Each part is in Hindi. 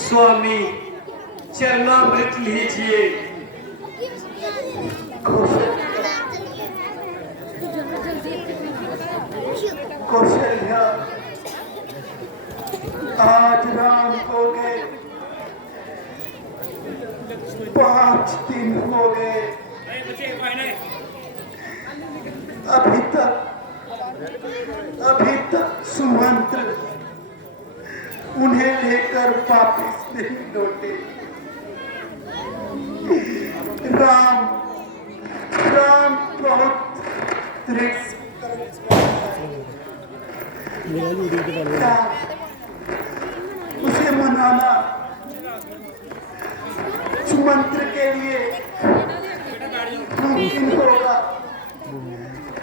स्वामी चरणामृत लीजिए। कौशल्या, आज राम को गए 5 दिन हो गए, अभी तक सुमंत्र उन्हें लेकर वापिस नहीं लौटे। राम बहुत दृढ़ उसे मनाना सुमंत्र के लिए मुमकिन होगा।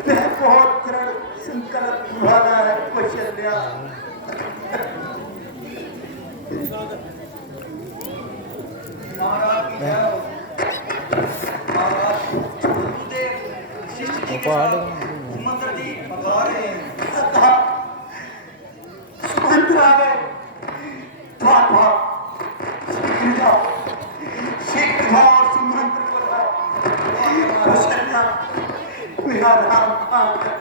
वह बहुत दृढ़ संकल्प वाला है कौशल्या। सुमंत्र आ गए, शीघ्र जाओ सुमंत्र को लाओ। कौशल्या, मेरा राम आ गया।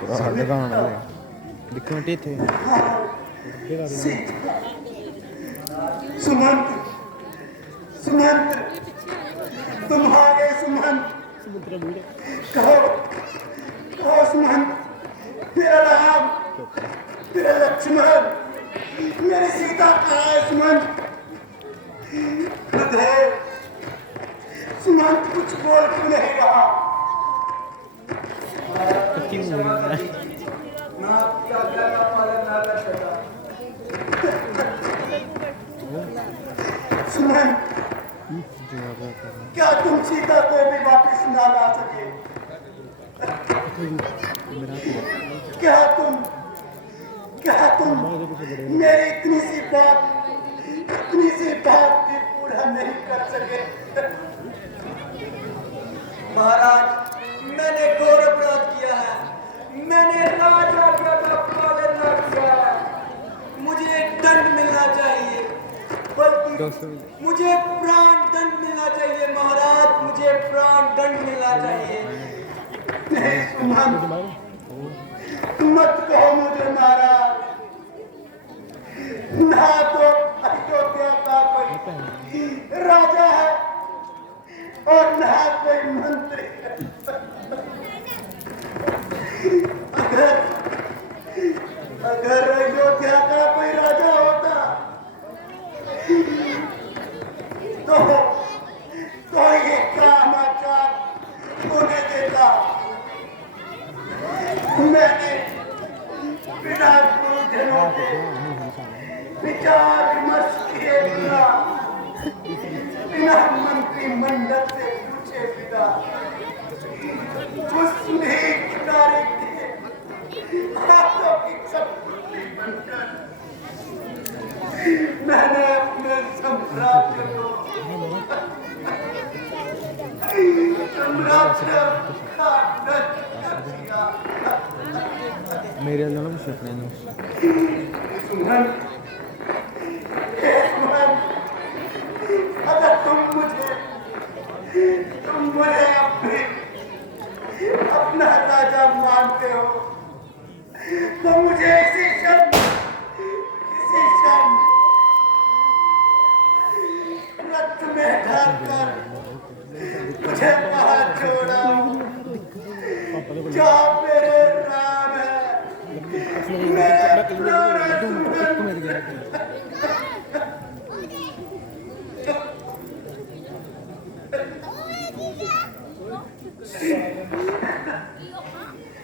कौशल्या, राम दिखने थे सुमंत्र तुम आ गए। सुमंत्र कहो सुमंत्र, तेरा राम, तेरा लक्ष्मण, मेरी सीता कहाँ है? सुमंत्र कुछ बोल क्यों नहीं रहा? ना आपकी आज्ञा का पालन ना कर सका। सुमंत्र, क्या तुम सीता को भी वापस ना ला सके? क्या तुम मेरी इतनी सी बात भी पूरा नहीं कर सके? महाराज, मैंने घोर अपराध किया है। मैंने राजा का पालन न किया है। मुझे दंड मिलना चाहिए, बल्कि मुझे प्राण दंड मिलना चाहिए। महाराज, मुझे प्राण दंड मिलना चाहिए। नहीं, मत कहो मुझे महाराज। ना तो अयोध्या का कोई राजा है और ना कोई मंत्री है। अगर अयोध्या का कोई राजा होता तो ये कामाचार होने देता। मैंने बिना गुरुजनों के विचार विमर्श किए बिना मंत्रिमंडल से पूछे बिना उसने किनारे के हाथों की कठपुतली बनकर मैंने अपने साम्राज्य को मेरे नाम सपने अगर तुम मुझे अपना राजा मानते हो तो मुझे इसी क्षण रथ में ढालकर मुझे वहां छोड़ो जहाँ मेरे राम है।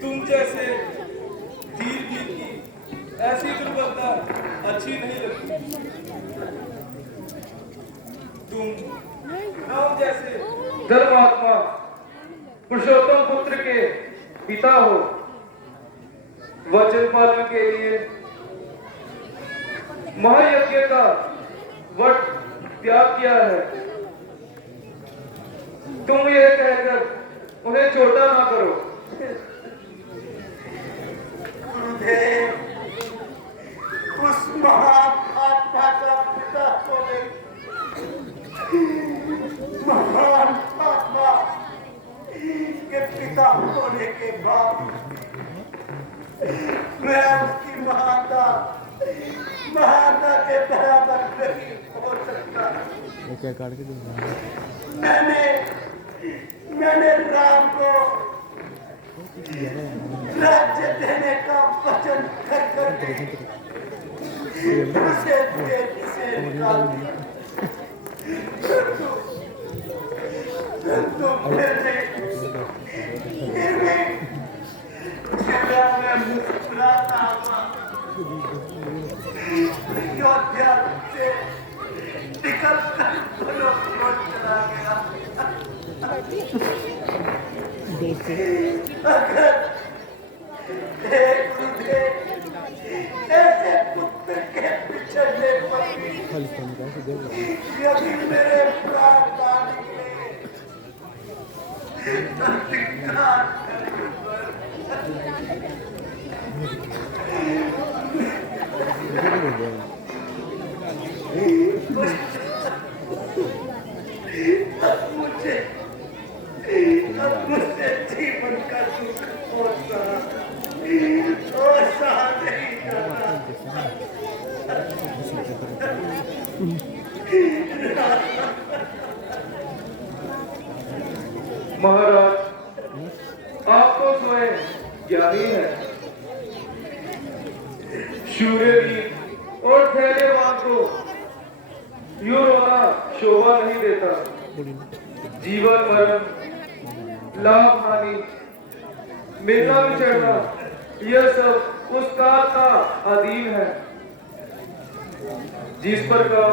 तुम जैसे धीर की ऐसी दुर्बलता अच्छी नहीं लगती। तुम राम जैसे धर्मात्मा पुरुषोत्तम पुत्र के पिता हो। वचन पालन के लिए महायज्ञ का वट त्याग किया है। तुम ये कहकर उन्हें छोटा ना करो। गुरुदेव, उस महान आत्मा का पिता होने, महान आत्मा के पिता होने के बाद मैं उसकी महानता के बराबर नहीं हो सकता। वो क्या काट के दूंगा। मैंने राम को राज्य देने का वचन करके उसे देश से निकाल दिया। तो फिर भी जब मैं मुस्कुराता हुआ अयोध्या से निकल कर लौट चला गया। अगर एक गुरुदेव ऐसे पुत्र के पिछड़ने पर भी यदि मेरे प्राण निकले तो धिक्कार करने मुझसे जीवन का दुख और सहा नहीं जाता। महाराज, आप तो स्वयं ज्ञानी है। शूरवीर और धैर्यवान को यूं रोना शोभा नहीं देता। जीवन मरण, लाभ हानि, मिलना बिछड़ना, यह सब उस काल का अधीन है। जिस प्रकार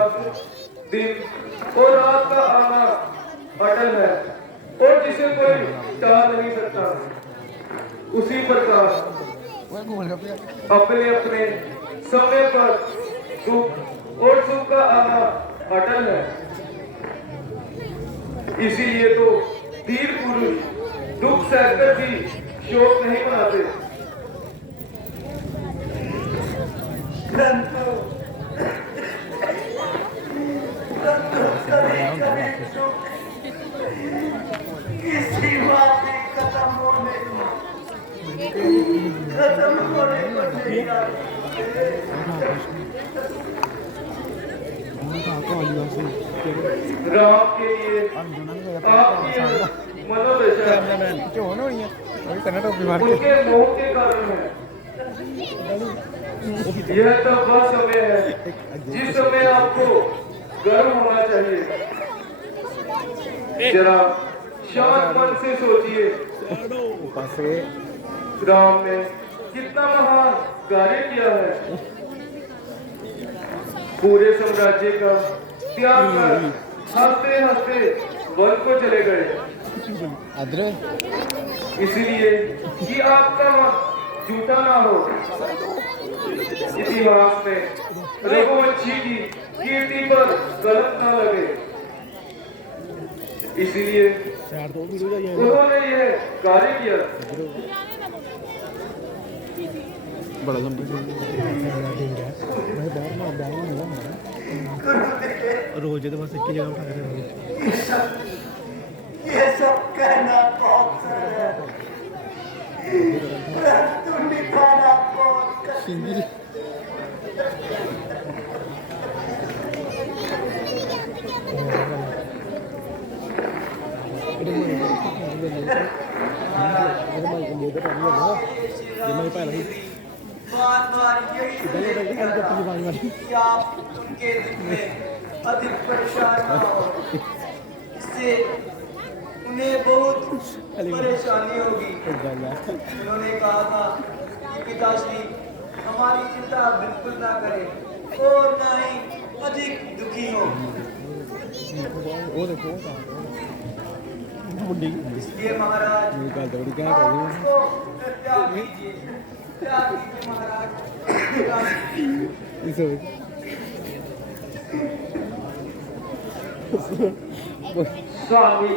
दिन और रात का आना अटल है और जिसे कोई टाल नहीं सकता, उसी प्रकार अपने अपने समय पर दुख और सुख का आना अटल है। इसीलिए तो वीर पुरुष दुख सहकर भी शोक नहीं मनाते। किसी बात में खत्म होने को नहीं राम के लिए आपकी मनोदशा उनके मोह के कारण है। यह तब वह समय है जिस समय आपको गर्व होना चाहिए। जरा शांत मन से सोचिए, राम ने कितना महान कार्य किया है। पूरे साम्राज्य का त्याग कर हंसते हंसते वन को चले गए, इसलिए कि आपका मन झूठा ना हो, इतिहास में रघुवंशी की कीर्ति पर गलत ना लगे। इसलिए उन्होंने यह कार्य किया। बड़ा लंबा रोज तो बस एक ही जगह उठा कर ये सब कहना बहुत सरल है, परंतु निभाना बहुत कठिन है। बार-बार यही कि आप उनके दुख में अधिक परेशान ना हो, इससे उन्हें बहुत परेशानी होगी। उन्होंने कहा था कि पिताश्री हमारी चिंता बिल्कुल ना करें और ना ही अधिक दुखी हो। इसलिए महाराज उसको त्याग कीजिए महाराज। स्वामी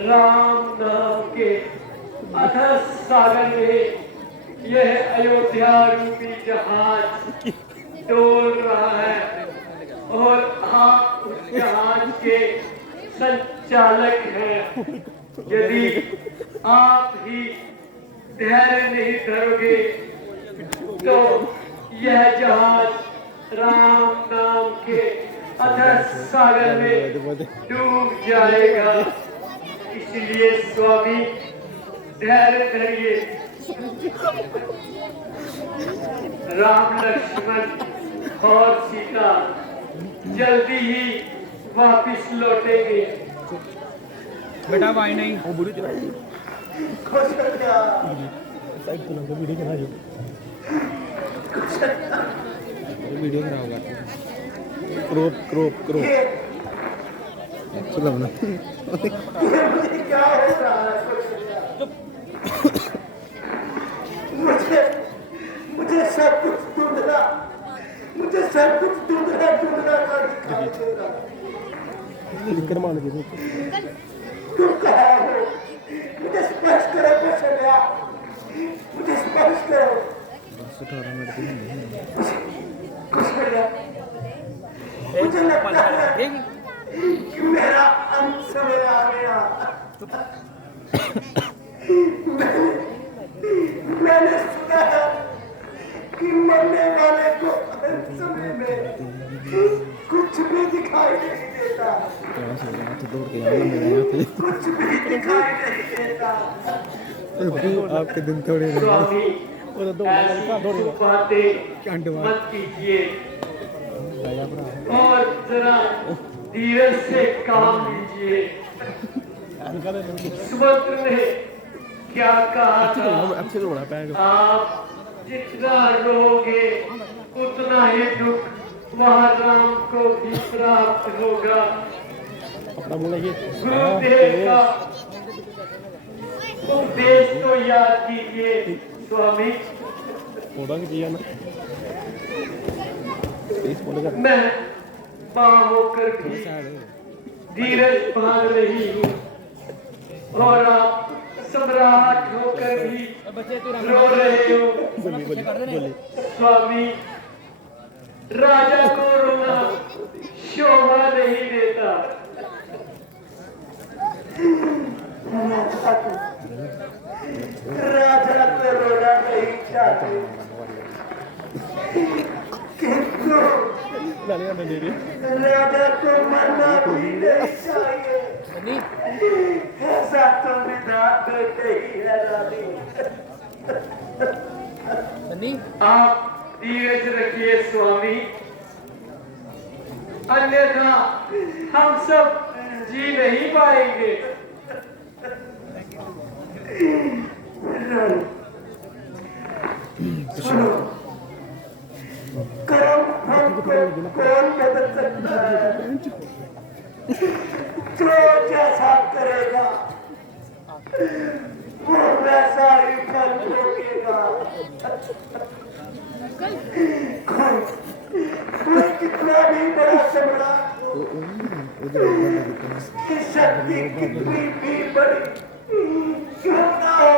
राम नाम के अथाह सागर में यह अयोध्या रूपी जहाज डोल रहा है और आप उस जहाज के संचालक हैं। यदि आप ही धैर्य नहीं धरोगे तो यह जहाज राम नाम के अथाह सागर में डूब जाएगा। इसलिए स्वामी धैर्य धरिए। राम लक्ष्मण और सीता जल्दी ही वापिस लौटेंगे। बेटा भाई नहीं वो बुरी चलाई खुश हो जा। साइड तो लगा वीडियो बना जो वीडियो बना होगा क्रॉप ये चलो ना मुझे क्या हो रहा है? मुझे मुझे सब कुछ धुंधला, मुझे सब कुछ धुंधला धुंधला कर दिखाई दे रहा। लिखकर मान के तुम कहाँ हो? मुझे स्पर्श करो कौशल्या, मुझे स्पर्श करो। 18 मिनट की कौशल्या, मुझे लगता है कि मेरा अंत समय आ गया। मैंने सुना है कि मरने वाले को अंत समय में कुछ भी दिखाई नहीं देता, तो दौड़ के आना मेरे कुछ भी दिखाई नहीं देता। आपके दिन थोड़े स्वामी और दो ऐसी बातें मत कीजिए और जरा धीरज से काम लीजिए। सुमंत्र ने क्या कहा था? अच्छे तो बड़ा पाएगा आप जितना रोगे उतना ही दुख वहाँ राम को भी प्राप्त होगा। अपना बोला ये गुरुदेव का उपदेश तो याद कीजिए स्वामी। फोड़ा किया ना इस बोले का मैं मां होकर भी धीरज बांध रही हूँ और आप सम्राट होकर भी रो रहे हो। बोली स्वामी राजा को रोना शोभा नहीं देता। राजा को रोना नहीं चाहते, किंतु लालिया ने दे दिया राजा को मरना भी नहीं चाहिए। ऐसा तो विधान में नहीं है रानी। आप धीरज रखिए स्वामी, अन्यथा हम सब जी नहीं पाएंगे। सुनो, कर्म फल को कौन बदल सकता है? जो जैसा करेगा वो वैसा ही फल भोगेगा। कोई कितना भी बड़ा सम्राट हो, उसकी शक्ति कितनी भी बड़ी क्यों ना हो,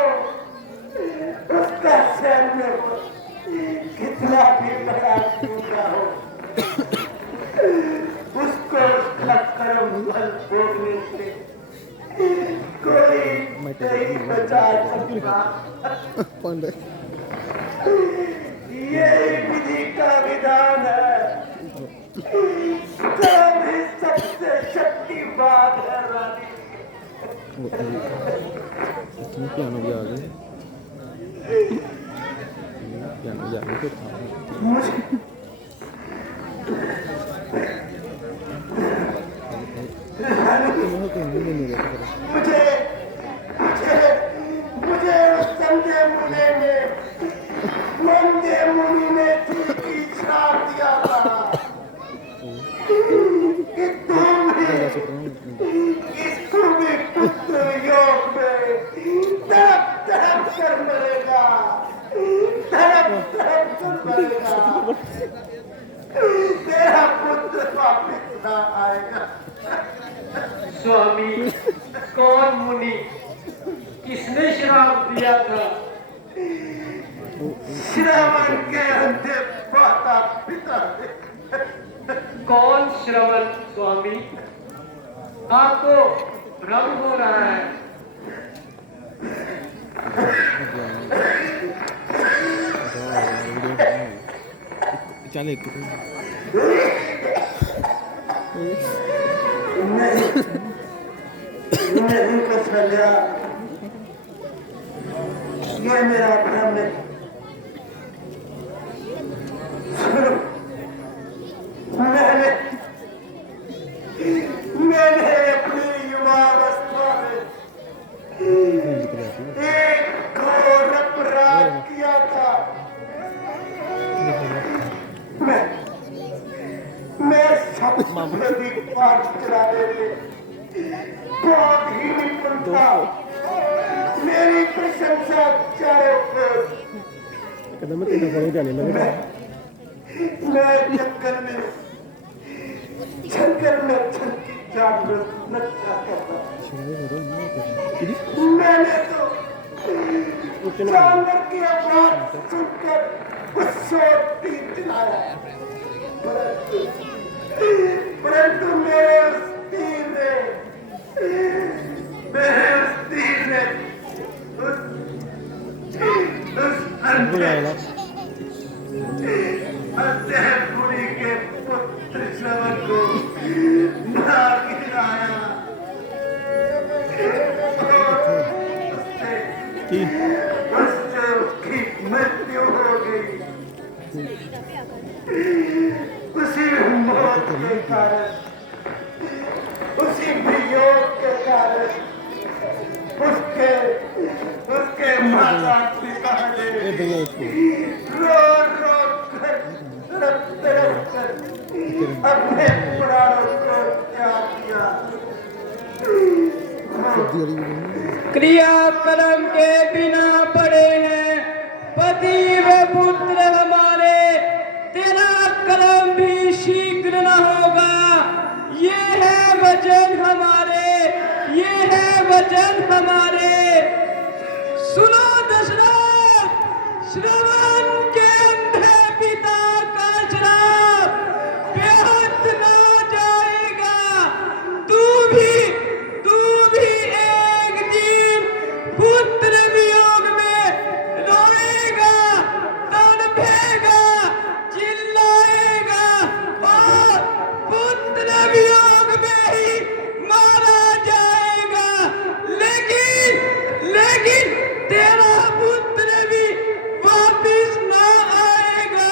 उसका सैन्य कितना भी बड़ा क्यों ना हो, उसको उसका कर्म फल भोगने से कोई नहीं बचा सकता। यही विधि का विधान है। कर्म ही सबसे शक्तिमान है रानी। पियानो भी आ गए पियानो भी आ गए मुझे मुझे मुझे संजय मुनि ने मंदे मुनि ने ठीक ही श्राप दिया था कि तुम ही इस कुबी पुत्र योग में तड़प तड़प कर मरेगा, तड़प तड़प कर मरेगा। तेरा पुत्र वापिस ना आएगा। स्वामी, कौन मुनि, किसने श्राप दिया था? श्रवण के अंधे माता पिता ने। कौन श्रवण स्वामी? आपको भ्रम हो रहा है। चल एक नहीं कौशल्या, ये मेरा भ्रम है। मैंने अपनी युवावस्था में एक घोर अपराध किया था। मैं सबसे अधिक पाठ चलाने में बहुत ही निपुण था। मेरी प्रशंसा चारों ओर। कदम तेरा करो जाने लगे। मैं जंगल में छलकी जानवर नचा करता। मैंने तो जानवर की आवाज सुनकर उस तीर चलाया, परंतु मेरे उस तीर ने अंधेपुरी के पुत्र श्रवण को मार गिराया। उससे उसकी मृत्यु हो गई। उसी मौत के कारण, उसी वियोग के कारण उसके माता पिता ने रो रो कर तड़प कर अपने प्राणों को त्याग किया। क्रियाकर्म के बिना पड़े हैं पति व पुत्र हमारे, तेरा कर्म भी शीघ्र न होगा। ये है वचन हमारे, ये है वचन हमारे। सुनो दशरथ, श्रवण